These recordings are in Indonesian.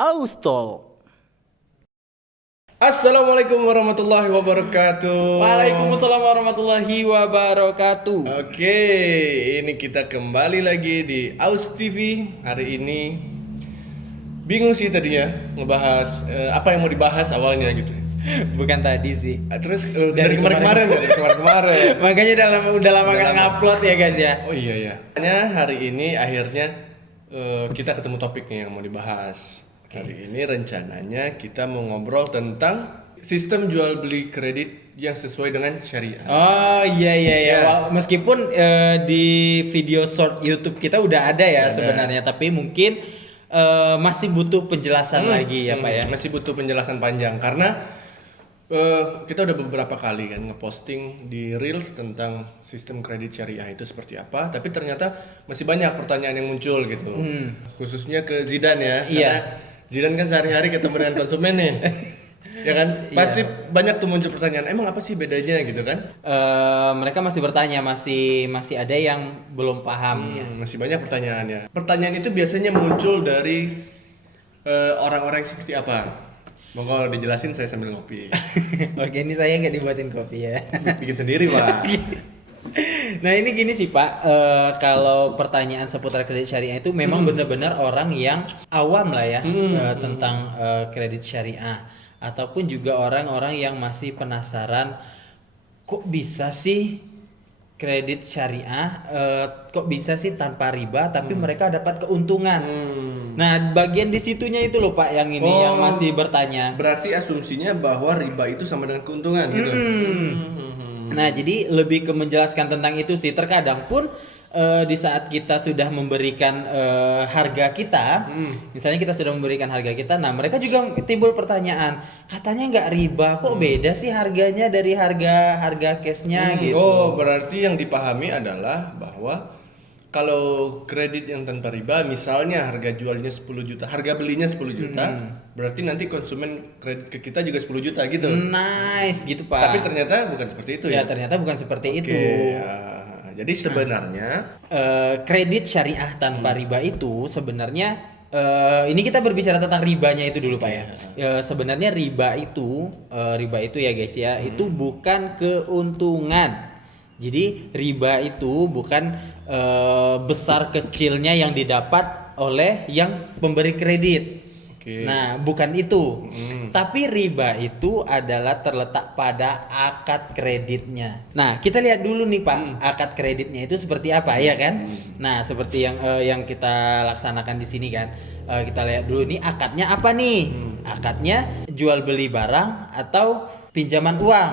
Austol. Assalamualaikum warahmatullahi wabarakatuh. Waalaikumsalam warahmatullahi wabarakatuh. Oke, ini kita kembali lagi di Aus TV. Hari ini bingung sih tadinya ngebahas apa yang mau dibahas awalnya gitu. Bukan tadi sih. Terus Dari dari kemarin-kemarin ya, dari kemarin-kemarin. Makanya udah lama Udah nggak lama. ngupload ya guys ya. Oh iya. Hanya hari ini akhirnya kita ketemu topiknya yang mau dibahas. Hari ini rencananya kita mau ngobrol tentang sistem jual beli kredit yang sesuai dengan syariah. Oh iya. Ya. Meskipun di video short YouTube kita udah ada ya Udah ada. sebenarnya, tapi mungkin masih butuh penjelasan lagi ya Pak ya. Masih butuh penjelasan panjang karena kita udah beberapa kali kan ngeposting di Reels tentang sistem kredit syariah itu seperti apa, tapi ternyata masih banyak pertanyaan yang muncul gitu. Khususnya ke Zidan ya. Iya. Karena Zidan kan sehari-hari ketemu dengan konsumen nih. Ya kan? Pasti banyak tuh muncul pertanyaan, emang apa sih bedanya gitu kan? Mereka masih bertanya, masih ada yang belum paham ya. Masih banyak pertanyaannya. Pertanyaan itu biasanya muncul dari orang-orang yang seperti apa? Monggo dijelasin, saya sambil ngopi. Oke, ini saya nggak dibuatin kopi ya. Bikin sendiri, Pak. Nah ini gini sih Pak, kalau pertanyaan seputar kredit syariah itu memang benar-benar orang yang awam lah ya tentang kredit syariah, ataupun juga orang-orang yang masih penasaran kok bisa sih kredit syariah, kok bisa sih tanpa riba tapi mereka dapat keuntungan. Nah bagian di situnya itu loh Pak yang ini yang masih bertanya. Berarti asumsinya bahwa riba itu sama dengan keuntungan gitu. Nah, jadi lebih ke menjelaskan tentang itu sih. Terkadang pun di saat kita sudah memberikan harga kita, misalnya kita sudah memberikan harga kita, nah mereka juga timbul pertanyaan, katanya nggak riba, kok beda sih harganya dari harga cashnya gitu. Oh, berarti yang dipahami adalah bahwa kalau kredit yang tanpa riba, misalnya harga jualnya 10 juta, harga belinya 10 juta, berarti nanti konsumen kredit ke kita juga 10 juta gitu. Nice gitu Pak. Tapi ternyata bukan seperti itu ya ya. ternyata bukan seperti Oke, itu. ya. Jadi sebenarnya Kredit syariah tanpa riba itu sebenarnya ini kita berbicara tentang ribanya itu dulu Pak ya. Sebenarnya riba itu ya guys ya, itu bukan keuntungan. Jadi riba itu bukan besar kecilnya yang didapat oleh yang pemberi kredit. Oke. Nah, bukan itu. Tapi riba itu adalah terletak pada akad kreditnya. Nah, kita lihat dulu nih Pak, akad kreditnya itu seperti apa ya kan? Nah, seperti yang kita laksanakan di sini kan. Kita lihat dulu nih akadnya apa nih? Akadnya jual beli barang atau pinjaman uang.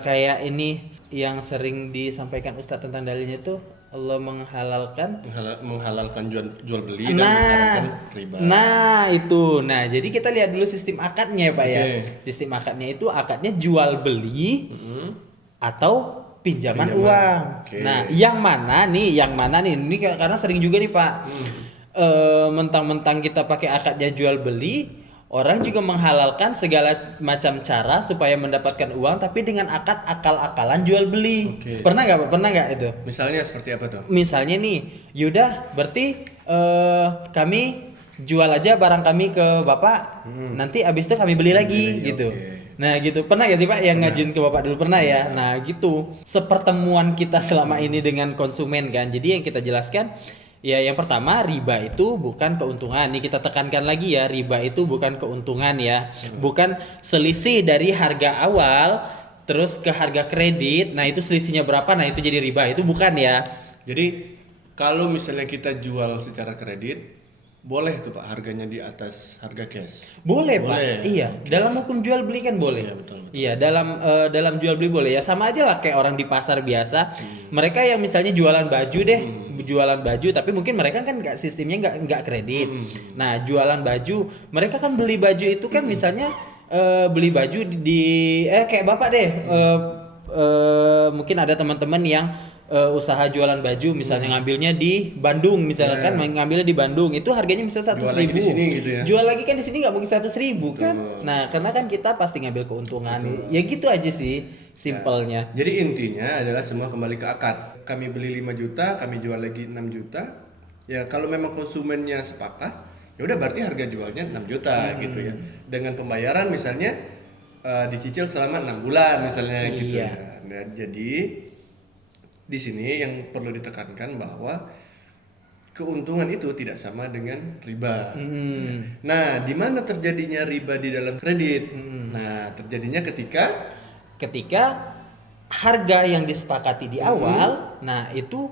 Kayak ini yang sering disampaikan Ustadz tentang dalilnya itu Allah menghalalkan menghalalkan jual beli dan mengharamkan riba. Nah itu, nah jadi kita lihat dulu sistem akadnya ya Pak ya. Oke. Sistem akadnya itu akadnya jual beli atau pinjaman uang. Oke. Nah yang mana nih? Ini karena sering juga nih Pak. Mentang-mentang kita pakai akadnya jual beli, orang juga menghalalkan segala macam cara supaya mendapatkan uang, tapi dengan akad akal-akalan jual beli. Oke. Pernah nggak Pak? Pernah nggak itu? Misalnya seperti apa tuh? Misalnya nih, yaudah berarti kami jual aja barang kami ke Bapak, nanti abis itu kami beli lagi gitu. oke. Nah gitu, pernah gak sih Pak yang ngajuin ke Bapak dulu? Pernah ya? Nah gitu, sepertemuan kita selama ini dengan konsumen kan. Jadi yang kita jelaskan, ya yang pertama riba itu bukan keuntungan. Nih kita tekankan lagi ya, riba itu bukan keuntungan ya. Bukan selisih dari harga awal terus ke harga kredit. Nah itu selisihnya berapa, nah itu jadi riba. Itu bukan ya. Jadi kalau misalnya kita jual secara kredit, boleh tuh Pak harganya di atas harga cash. Boleh Boleh. Pak, iya. Dalam hukum jual beli kan boleh. Iya, betul. Iya, dalam jual beli boleh ya. Sama aja lah kayak orang di pasar biasa. Mereka yang misalnya jualan baju deh, jualan baju, tapi mungkin mereka kan nggak sistemnya nggak kredit. Nah, jualan baju, mereka kan beli baju itu kan misalnya beli baju di kayak Bapak deh. Mungkin ada teman-teman yang usaha jualan baju misalnya ngambilnya di Bandung misalkan ngambilnya di Bandung itu harganya bisa 100.000. Jual lagi di sini gitu ya. Jual lagi kan di sini nggak mungkin 100.000 kan. Nah karena kan kita pasti ngambil keuntungan. Ya gitu aja sih simpelnya. Jadi intinya adalah semua kembali ke akad. Kami beli 5 juta, kami jual lagi 6 juta. Ya kalau memang konsumennya sepakat, ya udah berarti harga jualnya 6 juta gitu ya. Dengan pembayaran misalnya dicicil selama 6 bulan misalnya gitu Iya. ya. Nah, jadi di sini yang perlu ditekankan bahwa keuntungan itu tidak sama dengan riba. Nah, di mana terjadinya riba di dalam kredit? Nah, terjadinya Ketika harga yang disepakati di awal, nah itu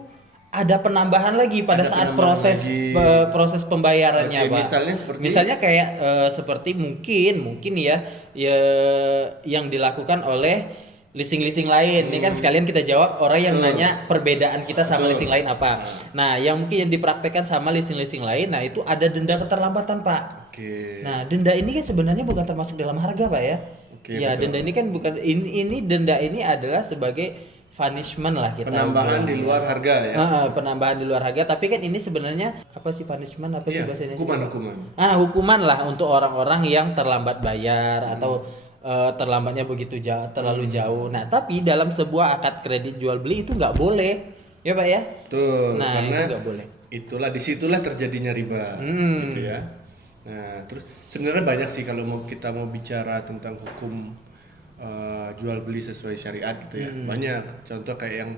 ada penambahan lagi pada Ada saat penambahan proses lagi. proses pembayarannya, Oke, Pak. misalnya kayak seperti mungkin ya yang dilakukan oleh leasing-leasing lain. Ini kan sekalian kita jawab orang yang nanya perbedaan kita sama Betul. leasing lain apa. Nah, yang mungkin yang dipraktekkan sama leasing-leasing lain, nah itu ada denda keterlambatan, Pak. Oke. Nah, denda ini kan sebenarnya bukan termasuk dalam harga, Pak ya. Oke, Ya, betul. denda ini kan bukan ini denda ini adalah sebagai punishment lah kita Penambahan di bilangnya. luar harga ya. Penambahan di luar harga, tapi kan ini sebenarnya apa sih punishment, apa sih Iya, bahasa Indonesia? hukuman. Hukuman lah untuk orang-orang yang terlambat bayar atau terlambatnya terlalu jauh. Nah, tapi dalam sebuah akad kredit jual beli itu nggak boleh, ya Pak ya? Betul, Nah, karena itu nggak boleh. itulah disitulah terjadinya riba, gitu ya. Nah, terus sebenarnya banyak sih kalau kita mau bicara tentang hukum jual beli sesuai syariat gitu ya. Banyak contoh kayak yang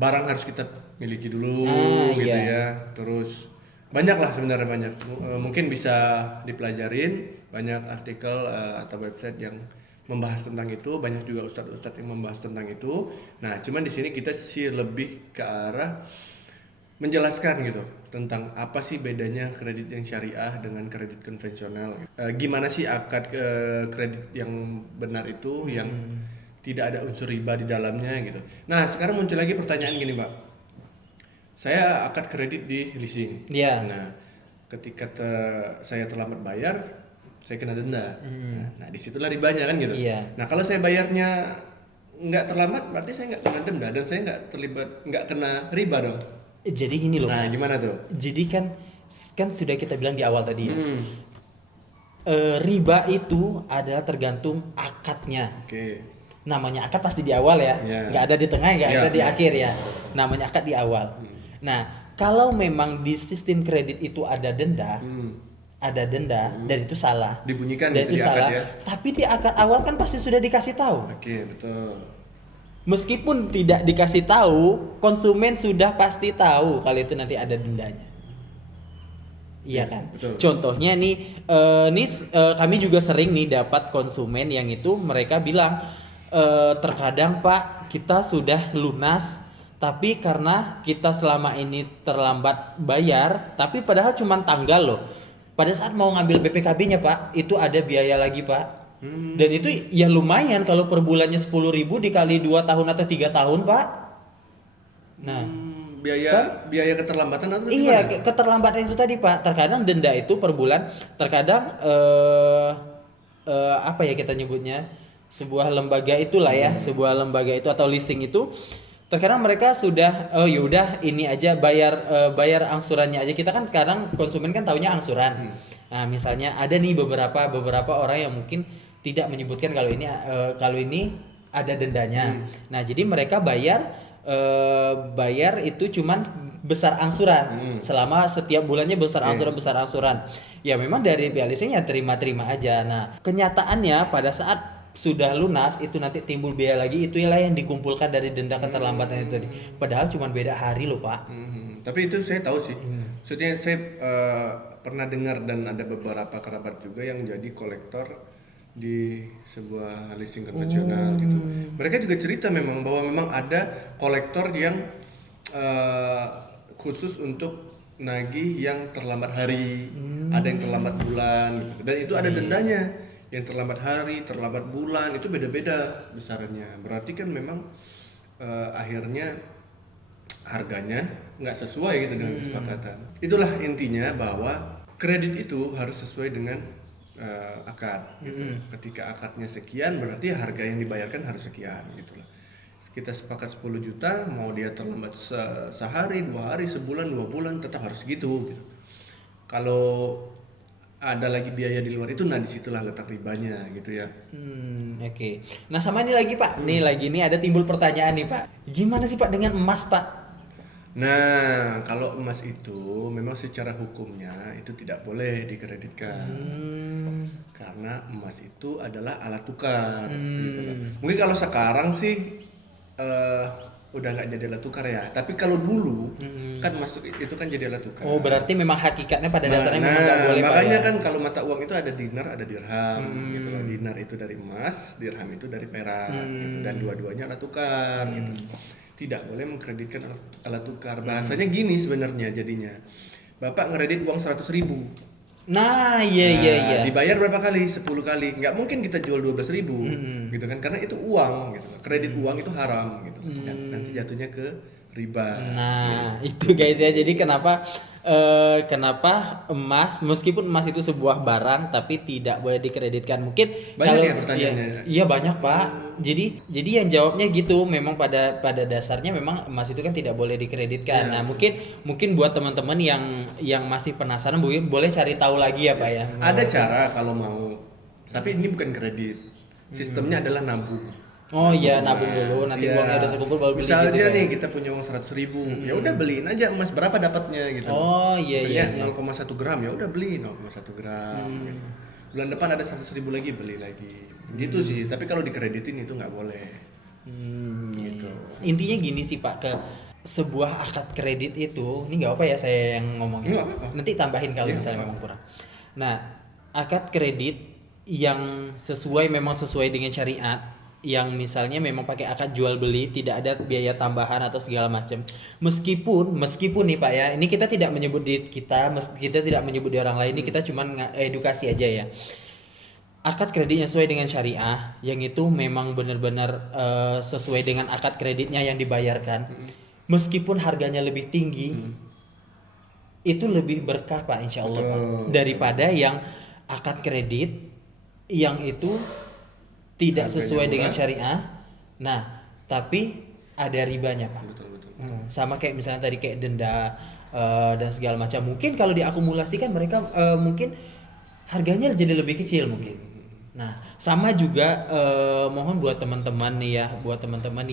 barang harus kita miliki dulu, gitu iya. ya. Terus banyak lah sebenarnya banyak. Mungkin bisa dipelajarin banyak artikel atau website yang membahas tentang itu, banyak juga ustadz-ustadz yang membahas tentang itu. Nah, cuman di sini kita sih lebih ke arah menjelaskan gitu tentang apa sih bedanya kredit yang syariah dengan kredit konvensional. Gimana sih akad kredit yang benar itu yang tidak ada unsur riba di dalamnya gitu. Nah, sekarang muncul lagi pertanyaan gini, Pak. Saya akad kredit di leasing. Iya. Nah, ketika saya terlambat bayar, saya kena denda. Nah, disitulah ribanya kan gitu. Iya. Nah, kalau saya bayarnya nggak terlambat, berarti saya nggak kena denda dan saya nggak kena riba dong. Jadi gini loh. Nah, Pak. gimana tuh? Jadi kan sudah kita bilang di awal tadi ya. Riba itu adalah tergantung akadnya. Oke. Namanya akad pasti di awal ya, Iya. nggak ada di tengah, nggak Iya, ada di iya. akhir ya. Namanya akad di awal. Nah, kalau memang di sistem kredit itu ada denda, dan itu salah. Dibunyikan Dan gitu itu di akad salah. ya. Tapi di akad awal kan pasti sudah dikasih tahu. Oke, betul. Meskipun tidak dikasih tahu, konsumen sudah pasti tahu kalau itu nanti ada dendanya. Iya kan? betul. Contohnya nih, kami juga sering nih dapat konsumen yang itu mereka bilang, terkadang Pak kita sudah lunas, tapi karena kita selama ini terlambat bayar, tapi padahal cuma tanggal loh. Pada saat mau ngambil BPKB-nya Pak, itu ada biaya lagi Pak. Dan itu ya lumayan kalau per bulannya 10.000 dikali 2 tahun atau 3 tahun Pak. Nah, Biaya keterlambatan atau iya, gimana? keterlambatan itu tadi Pak. Terkadang denda itu per bulan, terkadang apa ya kita nyebutnya, sebuah lembaga itulah ya, sebuah lembaga itu atau leasing itu, terkadang mereka sudah yaudah ini aja bayar angsurannya aja. Kita kan kadang konsumen kan taunya angsuran. Nah, misalnya ada nih beberapa orang yang mungkin tidak menyebutkan kalau ini ada dendanya. Nah, jadi mereka bayar itu cuman besar angsuran selama setiap bulannya besar angsuran. Ya memang dari pihak leasing ya terima aja. Nah, kenyataannya pada saat sudah lunas itu nanti timbul biaya lagi, itulah yang dikumpulkan dari denda keterlambatan itu tadi. Padahal cuma beda hari loh Pak. Tapi itu saya tahu sih. Maksudnya saya pernah dengar dan ada beberapa kerabat juga yang jadi kolektor di sebuah leasing konvensional gitu. Mereka juga cerita memang bahwa memang ada kolektor yang khusus untuk nagih yang terlambat hari, ada yang terlambat bulan gitu. Dan itu ada dendanya. Yang terlambat hari, terlambat bulan itu beda-beda besarannya. Berarti kan memang akhirnya harganya nggak sesuai gitu dengan kesepakatan. Itulah intinya bahwa kredit itu harus sesuai dengan akad gitu. Ketika akadnya sekian berarti harga yang dibayarkan harus sekian gitu lah. Kita sepakat 10 juta, mau dia terlambat sehari, 2 hari, sebulan, 2 bulan tetap harus gitu. Kalau ada lagi biaya di luar itu, nah disitulah letak ribanya gitu ya. Oke. Nah, sama ini lagi Pak. Nih ada timbul pertanyaan nih Pak. Gimana sih Pak dengan emas Pak? Nah, kalau emas itu memang secara hukumnya itu tidak boleh dikreditkan. Karena emas itu adalah alat tukar, gitu loh. Mungkin kalau sekarang sih udah nggak jadi alat tukar ya. Tapi kalau dulu kan emas itu kan jadi alat tukar. Oh, berarti memang hakikatnya pada dasarnya memang nggak boleh, Pak, makanya ya? kan kalau mata uang itu ada dinar, ada dirham, gitu loh. Dinar itu dari emas, dirham itu dari perak, gitu. Dan dua-duanya alat tukar, gitu. Tidak boleh mengkreditkan alat tukar. Bahasanya gini sebenarnya jadinya. Bapak ngeredit uang 100.000. Nah, iya. Dibayar berapa kali? 10 kali. Nggak mungkin kita jual 12.000, gitu kan? Karena itu uang, gitu. Kredit uang itu haram, gitu. Dan nanti jatuhnya ke riba. Nah, itu guys ya. Jadi kenapa emas, meskipun emas itu sebuah barang tapi tidak boleh dikreditkan. Mungkin Banyak kalau ya pertanyaannya. Iya banyak, Pak. Jadi yang jawabnya gitu, memang pada dasarnya memang emas itu kan tidak boleh dikreditkan. Nah, mungkin buat teman-teman yang masih penasaran boleh cari tahu lagi ya, Pak ya. Ada cara kalau mau. Tapi ini bukan kredit. Sistemnya adalah nabung. Oh iya, nabung dulu, nanti Iya. uangnya udah terkumpul baru beli Misalnya gitu, Pak. nih kita punya uang 100.000, ya udah beliin aja emas berapa dapatnya gitu. Oh, iya. Misalnya 0,1 gram ya udah beli 0,1 gram. Gitu. Bulan depan ada 100.000 lagi beli lagi. Gitu sih. Tapi kalau dikreditin itu nggak boleh. Gitu. Intinya gini sih, Pak, ke sebuah akad kredit itu, ini nggak apa ya saya yang ngomongin. Nggak apa-apa. Nanti tambahin kalau Iya, misalnya nggak memang kurang. Nah, akad kredit yang memang sesuai dengan syariat, yang misalnya memang pakai akad jual beli, tidak ada biaya tambahan atau segala macam. Meskipun nih, Pak ya, ini kita tidak menyebut di kita tidak menyebut di orang lain, ini kita cuman edukasi aja ya. Akad kreditnya sesuai dengan syariah, yang itu memang benar-benar sesuai dengan akad kreditnya yang dibayarkan. Meskipun harganya lebih tinggi, itu lebih berkah, Pak, insya Allah, Pak, daripada yang akad kredit yang itu tidak Harganya sesuai dengan murah. syariah. Nah, tapi ada ribanya, Pak. Betul. Sama kayak misalnya tadi kayak denda dan segala macam. Mungkin kalau diakumulasikan mereka mungkin harganya jadi lebih kecil mungkin. Nah, sama juga mohon buat teman-teman nih ya, buat teman-teman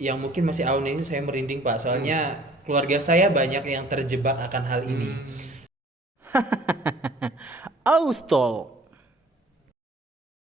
yang mungkin masih awam ini, saya merinding, Pak. Soalnya keluarga saya banyak yang terjebak akan hal ini. Austol.